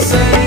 say.